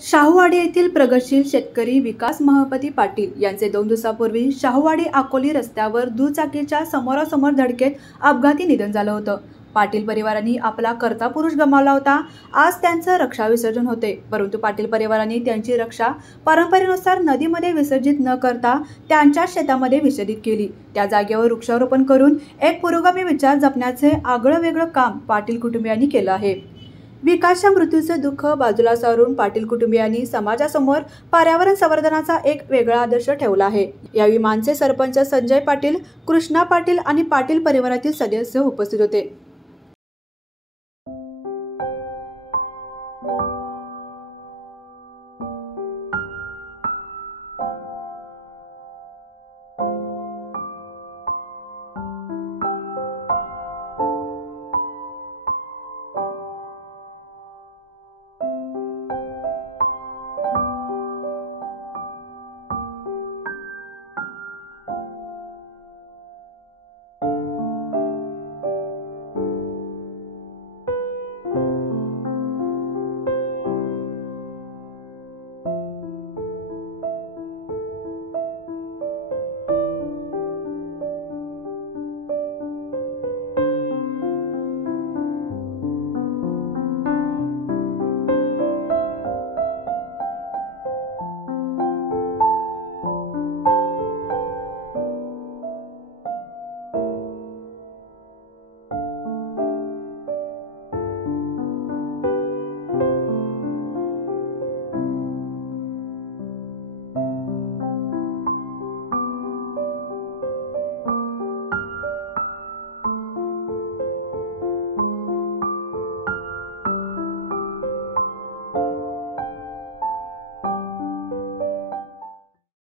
शाहूवाडी येथील प्रगतशील शेतकरी विकास महापती पाटील यांचे 2 दिवसांपूर्वी शाहूवाडी अकोली रस्त्यावर दुचाकीच्या समोरासमोर धडकेत अपघाती निधन झालं होतं। पाटील परिवारांनी आपला कर्ता पुरुष गमावला होता। आज त्यांचं रक्षा विसर्जन होते, परंतु पाटील परिवारांनी त्यांची रक्षा परंपरेनुसार नदीमध्ये विसर्जित न करता त्यांच्या शेतामध्ये विसर्जित केली। त्या जागेवर वृक्षारोपण करून एक पुरोगामी विचार जपण्याचे आगळं वेगळं काम पाटील कुटुंबियांनी केलं आहे। विकासच्या मृत्यूचे दुःख बाजूला सारून पाटील कुटुंबियांनी समाजासमोर पर्यावरण संवर्धनाचा एक वेगळा आदर्श ठेवला आहे। यावेळी मानचे सरपंच संजय पाटील, कृष्णा पाटील आणि पाटील परिवारातील सदस्य उपस्थित होते।